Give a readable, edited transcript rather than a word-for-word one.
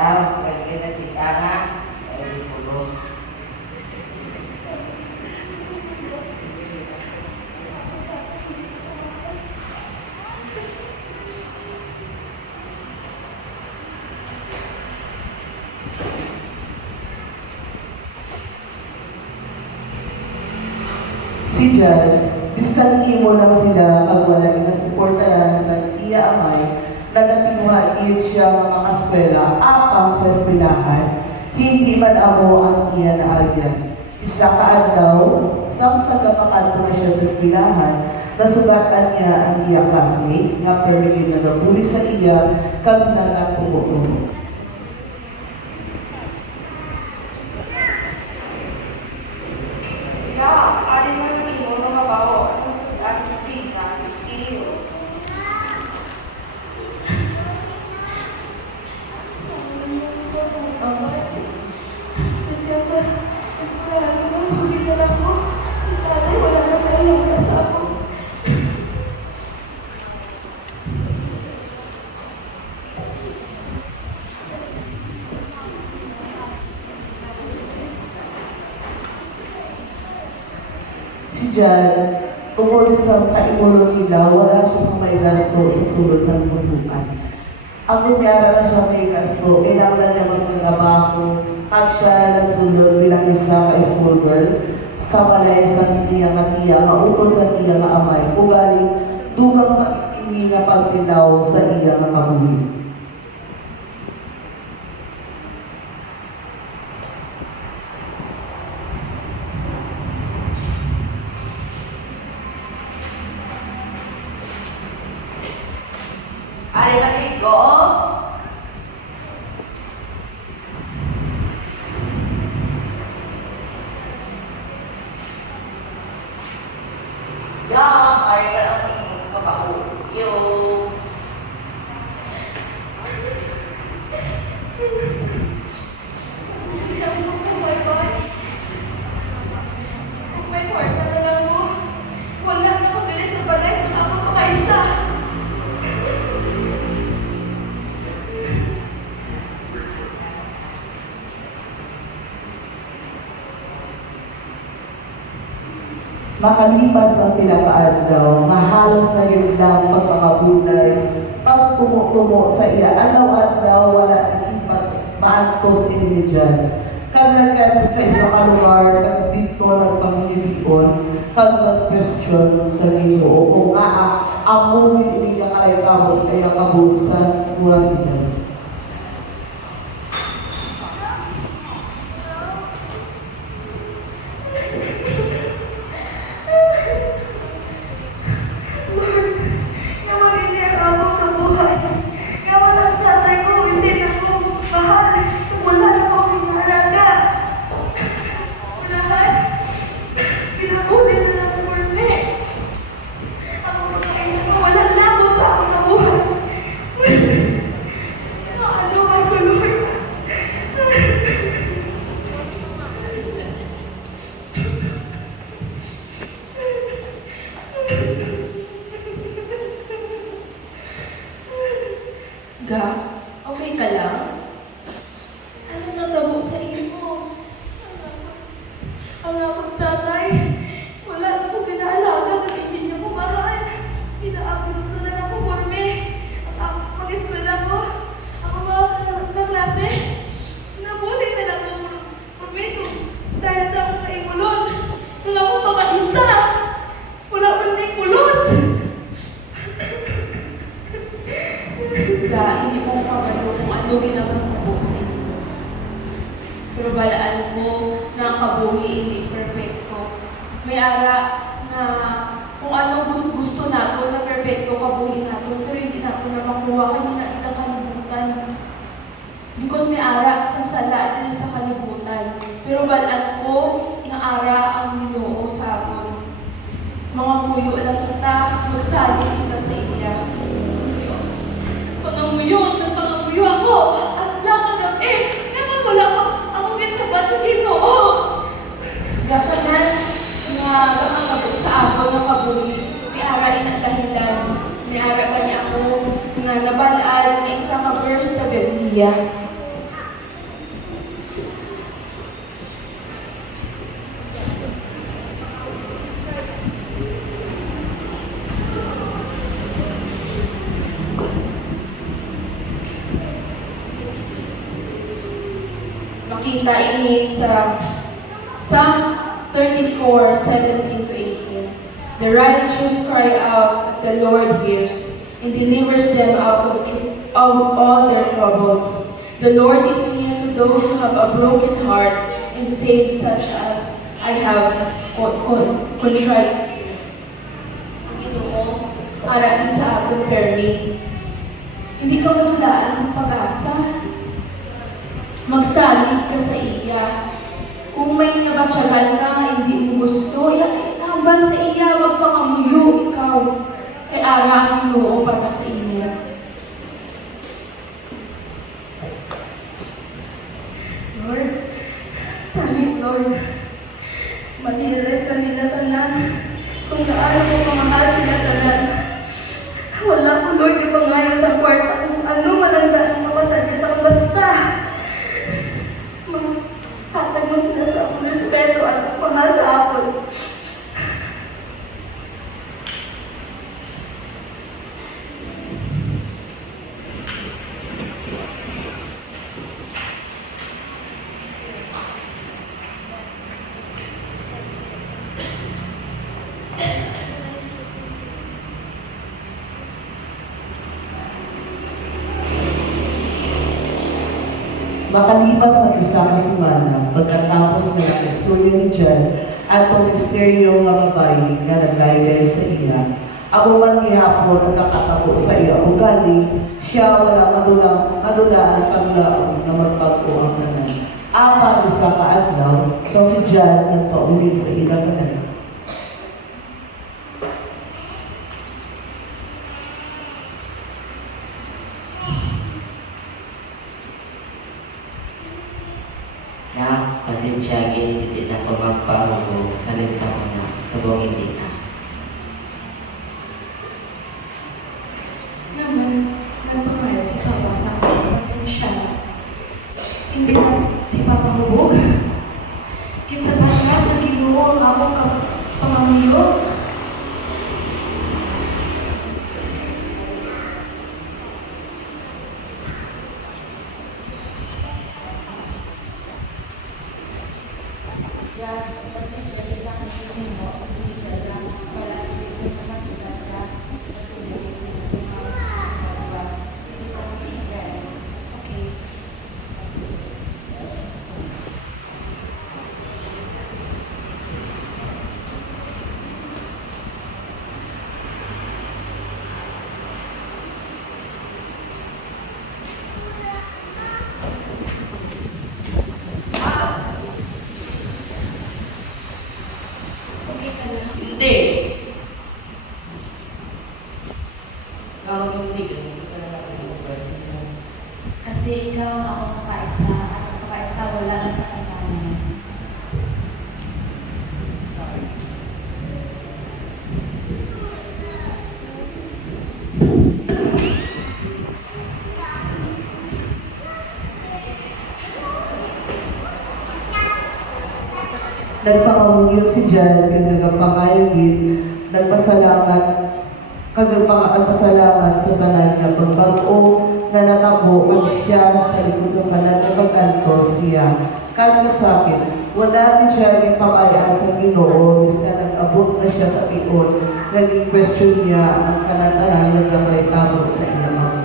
Ikaw, lagi na si Tama, ay pulo. Si Jan, biskan imo lang sila kag wala ginasuportaran sa iya amay, nagatinuhain siya nga mga eskwela apang sa eskwelahan, hindi man amo ang iya na agyan. Isa ka adlaw, samtang napakanto na siya sa eskwelahan, nasugatan niya ang iya classmate nga permigin nagapuli sa iya kag nagatungo-tungo. Ari mo lang imo nga mabaho at masudan sa tinta sa iyo. Kasi sa eskwelahan mo nang huli na lang ko. Si tatay wala na kailangan sa ako. Si Jan, tungkol sa kaimulo nila, wala siya sa may gasto sa sulod sa lutuan. Ang kunyara na siya may gasto, kailangan niya magtrabaho, kag siya nagsulod bilang isa ka school girl, sa balay sa tiya nga utod sa tiya nga amay, ugali, dugang pag-itingi nga pagtilaw sa iya nga kabuhi. Ari Manigo! Ya, ari ka lang kabaho. Yo! Sabi ko kay Boy, kung may kwarta na lang mo, wala na ako dili sa balay sa ako makaisa. Makalipas ang pila ka adlaw, nga halos na yun lang pagpakabulay, pagtumo-tumo sa iya, adlaw-adlaw wala naging pagpaantos ini dyan. Kagagan sa isang lugar, kag dito nagpanginibion, kag nag-question sa Ginoo kung nga ang moment ini nga kalaytawag sa iya kabul sa buwan nila. Lord, nawarin niya ang akong kabuhay. Nawan ang tatay ko, hindi na ko mahal. Wala na akong hinahalaga. Eskwelahan, pinabuli na lang ang murni. Ako magkaisa ko, walang labot sa akong kabuhay. Ano ako, Lord? Ga, okay ka lang? Ano natabo sa iyo? Ang akong tatay, wala na ko pinaalaga kasi hindi niya ko mahal. Pinaabuso na lang ko porme. Ang ako mag-eskwela ko, ako mga kaklase, nabuli na lang ko porme ko. Dahil sa akong kaimulon, nung ako makaisa, wala man may kulos. Ga, hindi mo mapapaliw kung ano ginagawa sa iyo. Pero balaan mo na ang kabuhi hindi perfecto. May ara na kung ano gusto nato na perfecto kabuhi nato, pero hindi nato na makuha kami na kita kalibutan. Because may ara sa sala din sa kalibutan. Pero balaan ko na ara ang Ginoo sa aton. Mga puyo lang kita, magsalit kita sa iya. Nagpangamuyo ako! At lang ang gabi! Naman wala ako ginsabat sa Ginoo! Gakanan nga gakakabot sa ako nga kabuhi. May ara ina dahilan. May ara ka niya ako nga nabalaan nga isa ka verse sa Biblia. makikita ini sa Psalms 34:17 to 18. The righteous cry out, the Lord hears, and delivers them out of all their troubles. The Lord is near to those who have a broken heart and saves such as I have a contrite spirit. Ang Ginoo, ara din sa aton permi. Hindi ka madulaan sa pag-asa. Magsalig ka sa iya. Kung may nabatsagan ka nga hindi mo gusto, hambal sa iya, magpakamuyo ikaw. Kay ara ang Ginoo para sa inyo. Lord, tani Lord, manilas na nila tanan kung gaano ko kamahal sila tanan. Wala ko Lord, di ba ngayon sa kwarta kung ano malanda ang mapasadya sa akong basta. Hatag mo sila sa akong respeto at pagmahal sa akon. Makalipas ang isang semana, pagkatapos ng istorya ni Jan at ang misteryo nga babae nga naglaygay sa iya, ako man gihapon nagkakatabo sa iya ugali, siya wala madulaan paglaong na magbago ang tanan. Apa isa ka adlaw, so si Jan nagpauli sa ilang tanan. Na pasensyagin hindi na ko magpahubo sa limsa ko na subong hindi na. Naman, nagpamayo si Papa sa akin, pasensya. Hindi na si Papa hubog. Kinsa ba nga sa Ginoo ang akong pangamuyo? Diyan, pasensya din sa akin mo, hindi ka wala dito masakitan ka, kasi hindi ko friends. Okay. Okay ka na. Hindi! Kalau hindi, ganito ka na lang ang person mo. Kasi ikaw ang akong makaisa at ang makaisa wala na sa katanan. Nagpangamuyo si Jan kag nagapangayogid, nagpasalamat sa tanan nga pagbag-o nga natabo kag siya sa likod sa tanan nga pag-antos niya. Kag sakit, wala ni siya ning pabaya sa Ginoo bisan nag-abot na siya sa tiyon, naging question niya ang tanan-tanan nagkakaitabo sa ilang mga